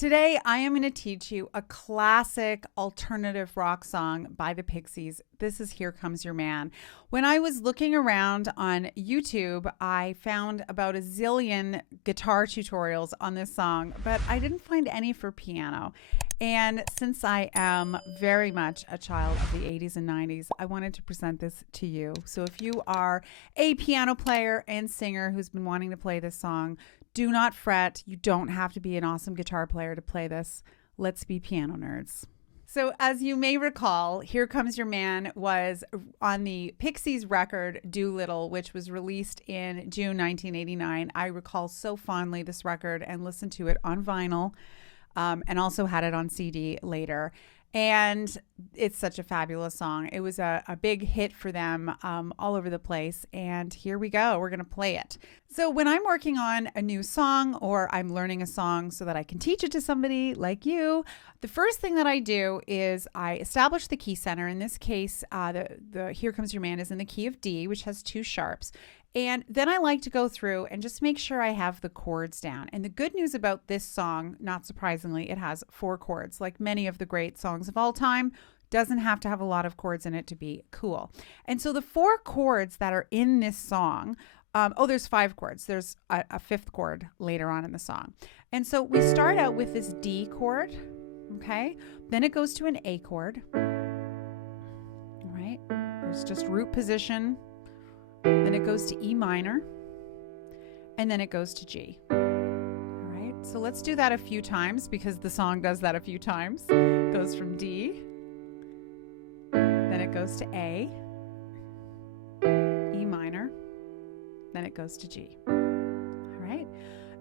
Today, I am going to teach you a classic alternative rock song by the Pixies. This is Here Comes Your Man. When I was looking around on YouTube, I found about a zillion guitar tutorials on this song, but I didn't find any for piano. And since I am very much a child of the 80s and 90s, I wanted to present this to you. So if you are a piano player and singer who's been wanting to play this song, do not fret. You don't have to be an awesome guitar player to play this. Let's be piano nerds. So as you may recall, Here Comes Your Man was on the Pixies record, Doolittle, which was released in June 1989. I recall so fondly this record and listened to it on vinyl, and also had it on CD later. And it's such a fabulous song. It was a big hit for them all over the place. And here we go. We're going to play it. So when I'm working on a new song or I'm learning a song so that I can teach it to somebody like you, the first thing that I do is I establish the key center. In this case, the Here Comes Your Man is in the key of D, which has two sharps. And then I like to go through and just make sure I have the chords down. And the good news about this song, not surprisingly, it has 4 chords. Like many of the great songs of all time, doesn't have to have a lot of chords in it to be cool. And so the 4 chords that are in this song, there's 5 chords. There's a 5th chord later on in the song. And so we start out with this D chord, okay? Then it goes to an A chord, all right? There's just root position. Then it goes to E minor, and then it goes to G. All right, so let's do that a few times because the song does that a few times. It goes from D, then it goes to A, E minor, then it goes to G. All right,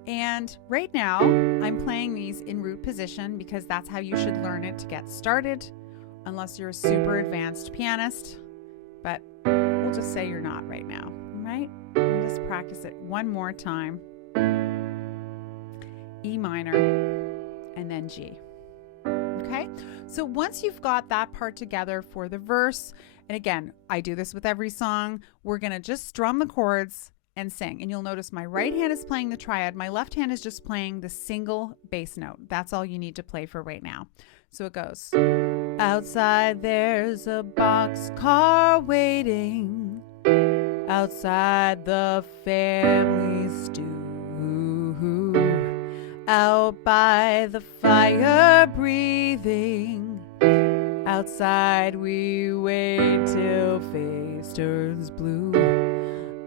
and right now I'm playing these in root position because that's how you should learn it to get started, unless you're a super advanced pianist, but we'll just say you're not right now, right? And just practice it one more time. E minor, and then G. Okay? So once you've got that part together for the verse, and again, I do this with every song, we're going to just strum the chords and sing. And you'll notice my right hand is playing the triad. My left hand is just playing the single bass note. That's all you need to play for right now. So it goes, outside there's a boxcar waiting, outside the family stew, out by the fire breathing, outside we wait till face turns blue.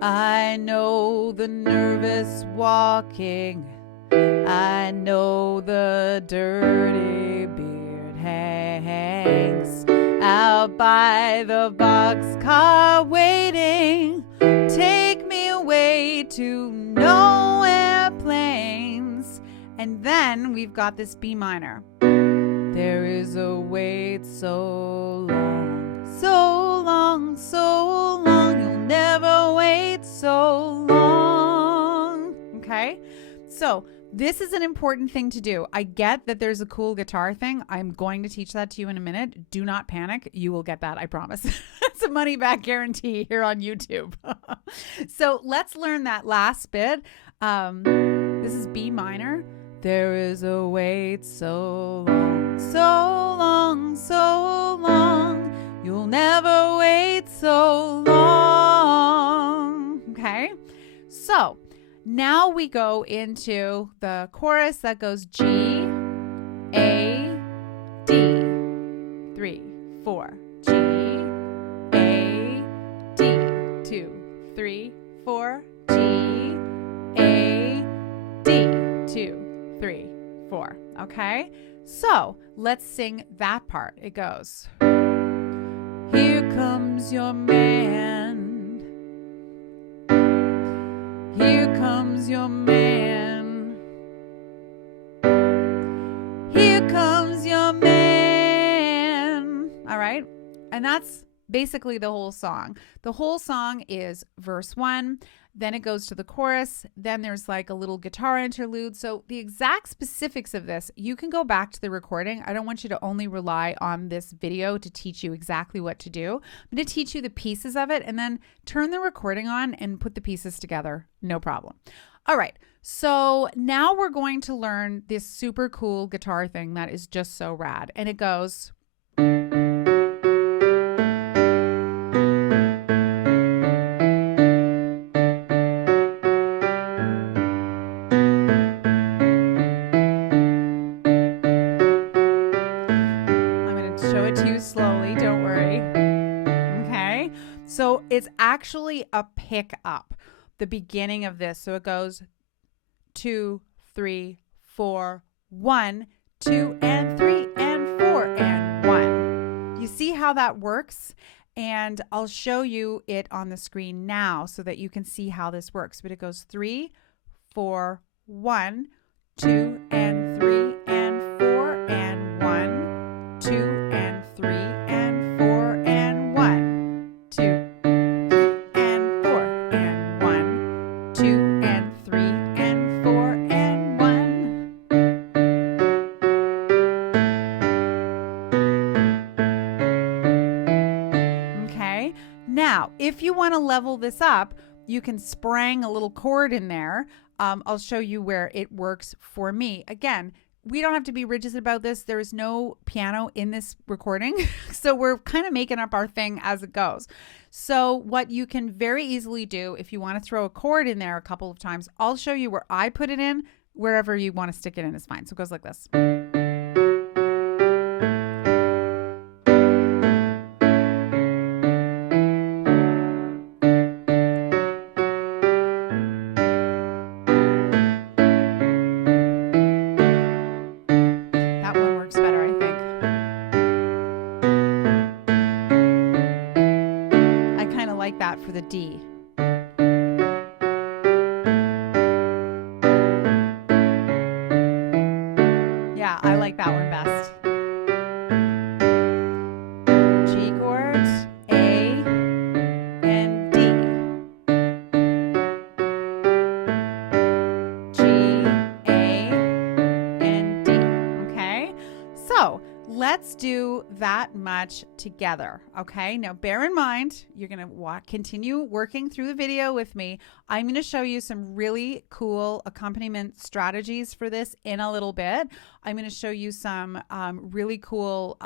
I know the nervous walking, I know the dirty beard hangs out by the boxcar waiting. Take me away to nowhere plains. And then we've got this B minor. There is a wait so long, so long, so long. You'll never wait so long. Okay? So this is an important thing to do. I get that there's a cool guitar thing. I'm going to teach that to you in a minute. Do not panic. You will get that, I promise. It's a money back guarantee here on YouTube. So let's learn that last bit. This is B minor. There is a wait so long, so long, so long. You'll never wait so long. Okay? So now we go into the chorus that goes G, A, D, 3, 4. G, A, D, 2, 3, 4. G, A, D, 2, 3, 4. Okay? So let's sing that part. It goes, here comes your man. Here comes your man. Here comes your man. All right? And that's basically the whole song. The whole song is verse 1, then it goes to the chorus, then there's like a little guitar interlude. So the exact specifics of this, you can go back to the recording. I don't want you to only rely on this video to teach you exactly what to do. I'm going to teach you the pieces of it and then turn the recording on and put the pieces together. No problem. All right. So now we're going to learn this super cool guitar thing that is just so rad. And it goes. Show it to you slowly, don't worry. Okay, so it's actually a pick up, the beginning of this. So it goes 2, 3, 4, 1, 2 and 3 and 4 and 1. You see how that works? And I'll show you it on the screen now so that you can see how this works. But it goes 3, 4, 1, 2 and 3 and 4 and 1, 2 and 3 and 4 and 1, 2, 3 and 4 and 1, 2 and 3 and 4 and 1. Okay, now if you want to level this up, you can sprang a little chord in there. I'll show you where it works for me. Again, we don't have to be rigid about this. There is no piano in this recording. So we're kind of making up our thing as it goes. So what you can very easily do, if you want to throw a chord in there a couple of times, I'll show you where I put it in. Wherever you want to stick it in is fine. So it goes like this. Like that for the D. Yeah, I like that one best. G chords, A and D. G, A, and D. Okay, so let's do that much together. Okay, now bear in mind, you're going to continue working through the video with me. I'm going to show you some really cool accompaniment strategies for this in a little bit. I'm going to show you some really cool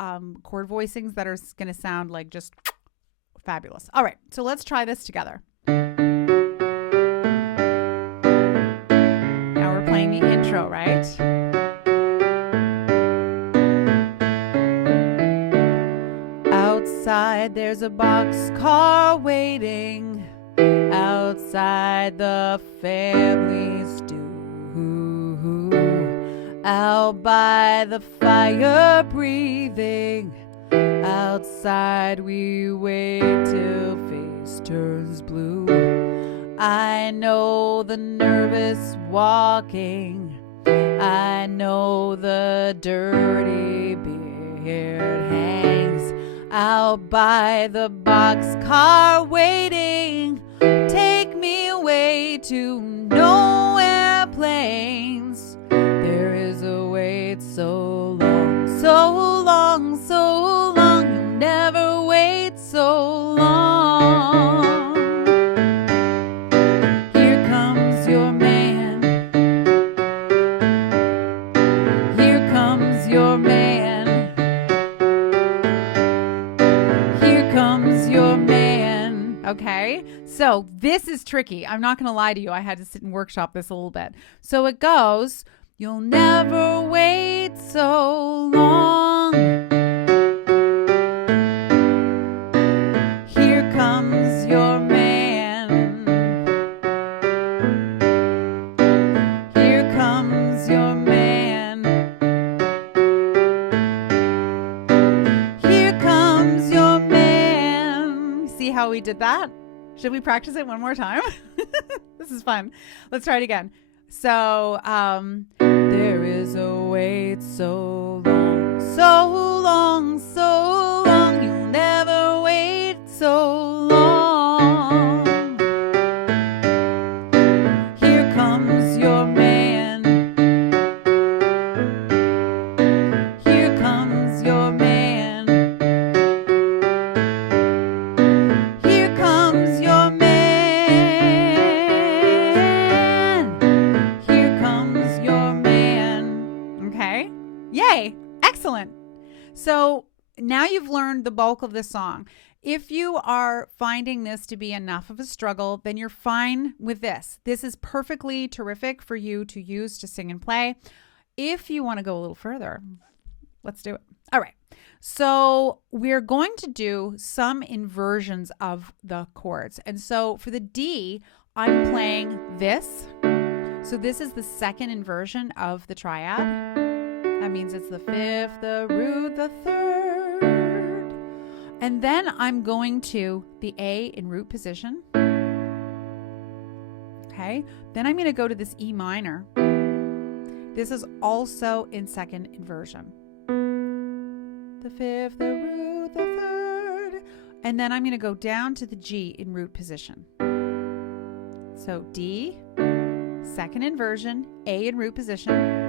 chord voicings that are going to sound like just fabulous. All right, so let's try this together. Now we're playing the intro, right? Outside there's a boxcar waiting. Outside the family stew. Out by the fire breathing. Outside we wait till face turns blue. I know the nervous walking. I know the dirty beard hangs out by the boxcar waiting. Take me away to nowhere plains. There is a wait so long, so long, so long. You never wait so long. Here comes your man. Here comes your man. Comes your man. Okay, so this is tricky. I'm not going to lie to you. I had to sit and workshop this a little bit. So it goes, you'll never wait so long. Here comes your man. Here comes your man. Here comes your man. See how we did that? Should we practice it one more time? This is fun. Let's try it again. So, there is a wait so long, so long, so long. You'll never wait so long. Here comes your man. Here comes your man. Here comes your man. Yay! Excellent. So now you've learned the bulk of the song. If you are finding this to be enough of a struggle, then you're fine with this. This is perfectly terrific for you to use to sing and play. If you want to go a little further, let's do it. All right. So we're going to do some inversions of the chords. And so for the D, I'm playing this. So this is the second inversion of the triad. That means it's the fifth, the root, the third. And then I'm going to the A in root position. Okay. Then I'm going to go to this E minor. This is also in second inversion. The fifth, the root, the third. And then I'm going to go down to the G in root position. So D, second inversion, A in root position,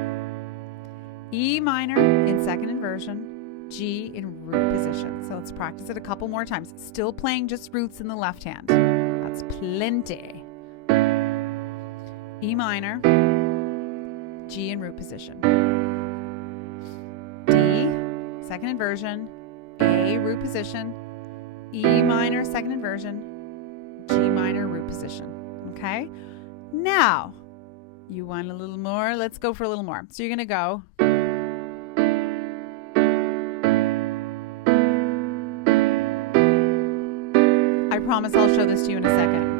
E minor in second inversion, G in root position. So let's practice it a couple more times. Still playing just roots in the left hand. That's plenty. E minor, G in root position. D, second inversion, A root position, E minor second inversion, G minor root position. Okay? Now, you want a little more? Let's go for a little more. So you're going to go. I promise I'll show this to you in a second.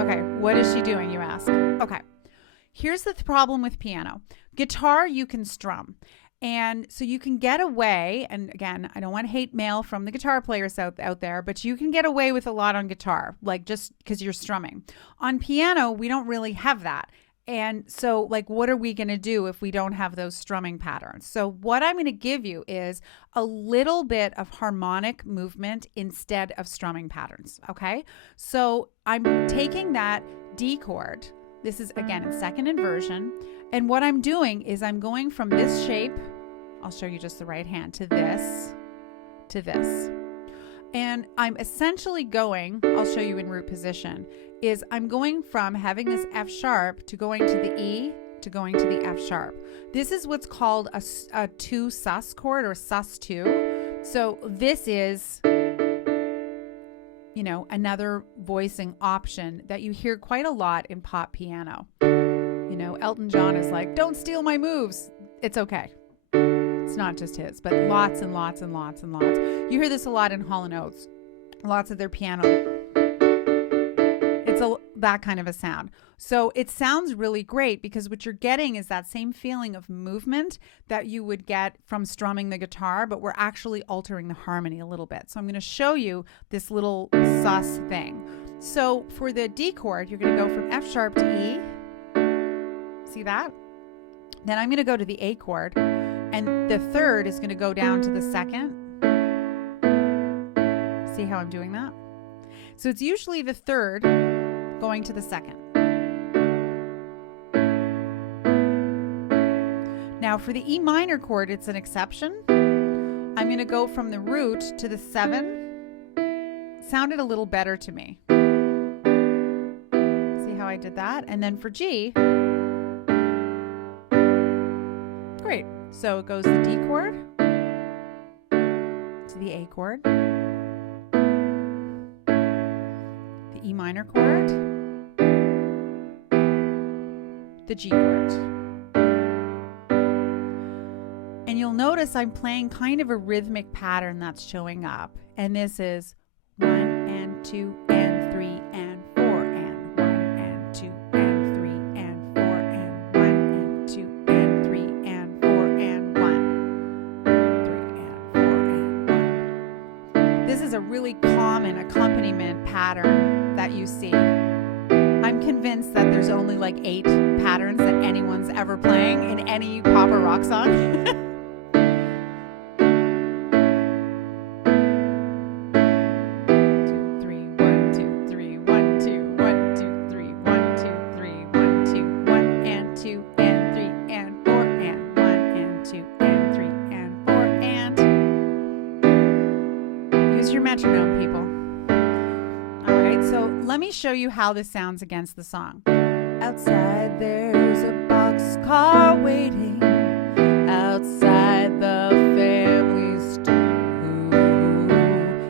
Okay, what is she doing, you ask? Okay, here's the problem with piano. Guitar, you can strum. And so you can get away, and again, I don't want to hate mail from the guitar players out there, but you can get away with a lot on guitar, like just because you're strumming. On piano, we don't really have that. And so like, what are we going to do if we don't have those strumming patterns? So what I'm going to give you is a little bit of harmonic movement instead of strumming patterns. Okay. So I'm taking that D chord. This is again in second inversion. And what I'm doing is I'm going from this shape, I'll show you just the right hand, to this, to this. And I'm essentially going, I'll show you in root position, is I'm going from having this F sharp to going to the E to going to the F sharp. This is what's called a 2 sus chord, or sus 2. So this is, you know, another voicing option that you hear quite a lot in pop piano. You know, Elton John is like, don't steal my moves. It's okay. It's not just his, but lots and lots and lots and lots. You hear this a lot in Hall & Oates. Lots of their piano. It's that kind of a sound. So it sounds really great because what you're getting is that same feeling of movement that you would get from strumming the guitar, but we're actually altering the harmony a little bit. So I'm going to show you this little sus thing. So for the D chord, you're going to go from F sharp to E. See that? Then I'm going to go to the A chord, and the third is going to go down to the second. See how I'm doing that? So it's usually the third going to the second. Now for the E minor chord, it's an exception. I'm going to go from the root to the 7. Sounded a little better to me. See how I did that? And then for G, great. So it goes the D chord to the A chord, the E minor chord, the G chord. And you'll notice I'm playing kind of a rhythmic pattern that's showing up. And this is 1 and 2 and 3 and 4 and 1 and 2 and 3 and 4 and 1 and 2 and 3 and 4 and 1, 3 and 4 and 1. This is a really common accompaniment pattern that you see. I'm convinced that there's only like 8 patterns that anyone's ever playing in any pop or rock song. 'Use your metronome, people. let me show you how this sounds against the song. Outside there's a boxcar waiting, outside the family stew.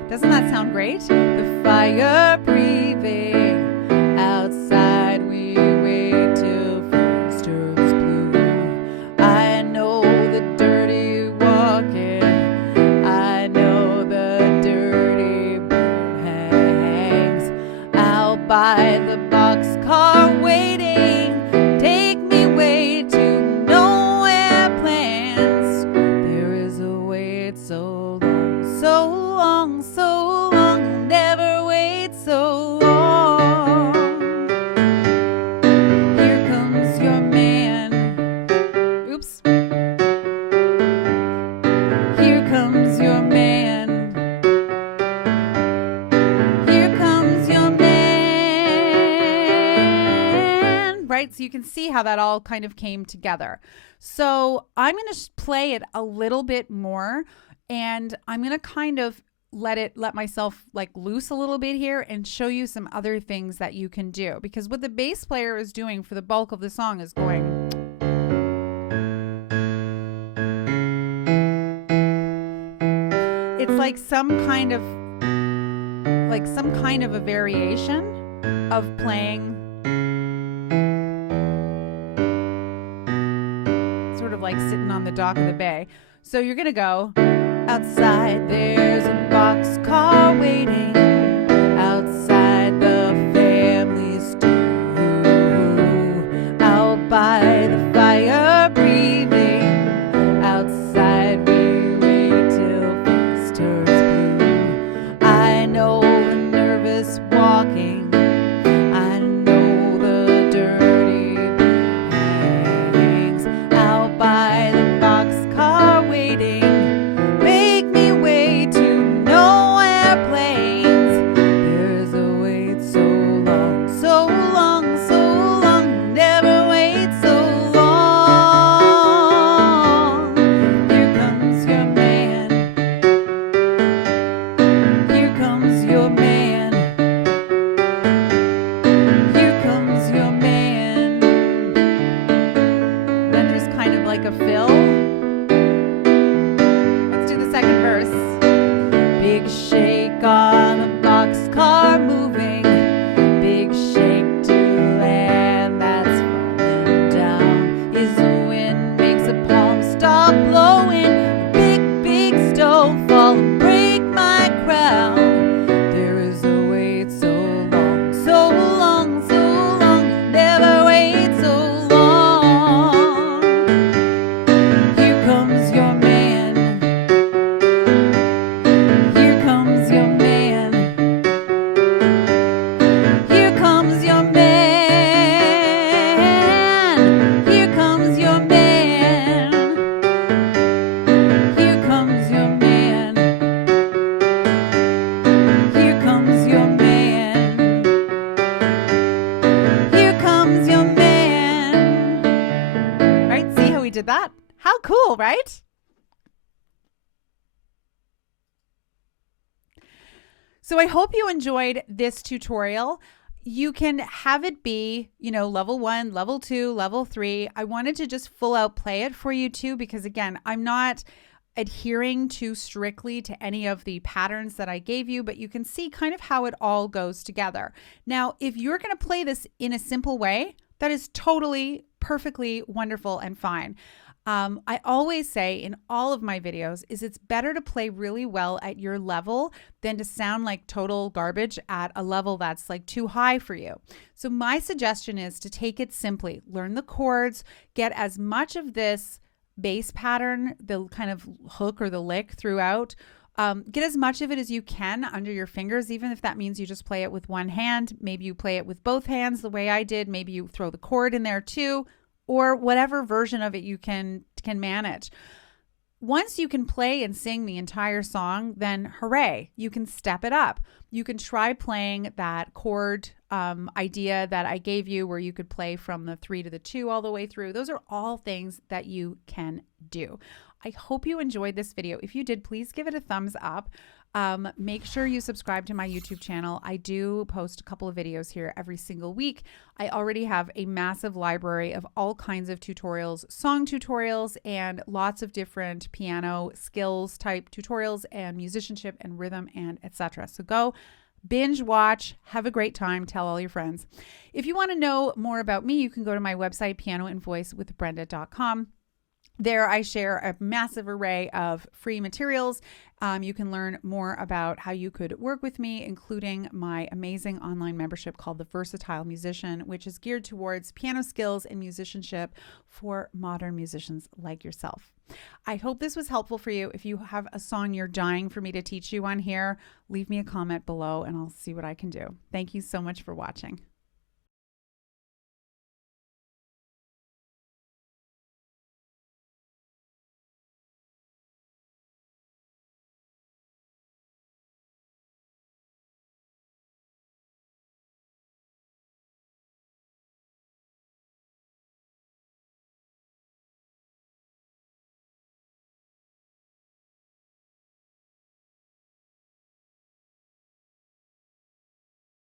Doesn't that sound great? The fire breathing, outside we wait till first turns blue. I know the dirty walking, I know the dirty bird hangs out by the boxcar waiting. Take me way to nowhere plans. There is a wait so long, so long, so long. Never wait so long. Here comes your man. Oops. Here comes your man. Here comes your man. Right? So you can see how that all kind of came together. So I'm going to play it a little bit more, and I'm going to kind of let myself like loose a little bit here and show you some other things that you can do, because what the bass player is doing for the bulk of the song is going. It's like some kind of a variation of playing sort of like sitting on the dock of the bay. So you're gonna go, outside there's a boxcar waiting, outside the family stew, out by the fire breathing, outside we wait till face turns blue. I know the nervous walking, I know the dirty hangs out by the boxcar waiting. Make me way to nowhere plains. There's a wait so long, so long, so long. Never wait so long. Here comes your man. Here comes your man. Here comes your man. Then there's kind of like a fill. Let's do the second verse. Big shake on the boxcar moving, big shake to land that's falling down. Is the wind makes a palm stop blowing, big, big stove fall and break my crown. There is a wait so long, so long, so long. Never wait so long. Here comes your man. Here comes your man. Here comes your man. Here comes your man. Here comes your man. Here comes your man. Here comes your man. Right? See how we did that? How cool, right? So I hope you enjoyed this tutorial. You can have it be, level 1, level 2, level 3. I wanted to just full out play it for you too, because again, I'm not adhering too strictly to any of the patterns that I gave you, but you can see kind of how it all goes together. Now, if you're going to play this in a simple way, that is totally, perfectly wonderful and fine. I always say in all of my videos is it's better to play really well at your level than to sound like total garbage at a level that's like too high for you. So my suggestion is to take it simply, learn the chords, get as much of this bass pattern, the kind of hook or the lick throughout, get as much of it as you can under your fingers, even if that means you just play it with one hand. Maybe you play it with both hands the way I did. Maybe you throw the chord in there too, or whatever version of it you can manage. Once you can play and sing the entire song, then hooray, you can step it up. You can try playing that chord idea that I gave you where you could play from the 3 to the 2 all the way through. Those are all things that you can do. I hope you enjoyed this video. If you did, please give it a thumbs up. Make sure you subscribe to my YouTube channel. I do post a couple of videos here every single week. I already have a massive library of all kinds of tutorials, song tutorials, and lots of different piano skills type tutorials and musicianship and rhythm and etc. So go binge watch, have a great time, tell all your friends. If you want to know more about me, you can go to my website, pianoandvoicewithbrenda.com. There I share a massive array of free materials. You can learn more about how you could work with me, including my amazing online membership called The Versatile Musician, which is geared towards piano skills and musicianship for modern musicians like yourself. I hope this was helpful for you. If you have a song you're dying for me to teach you on here, leave me a comment below and I'll see what I can do. Thank you so much for watching.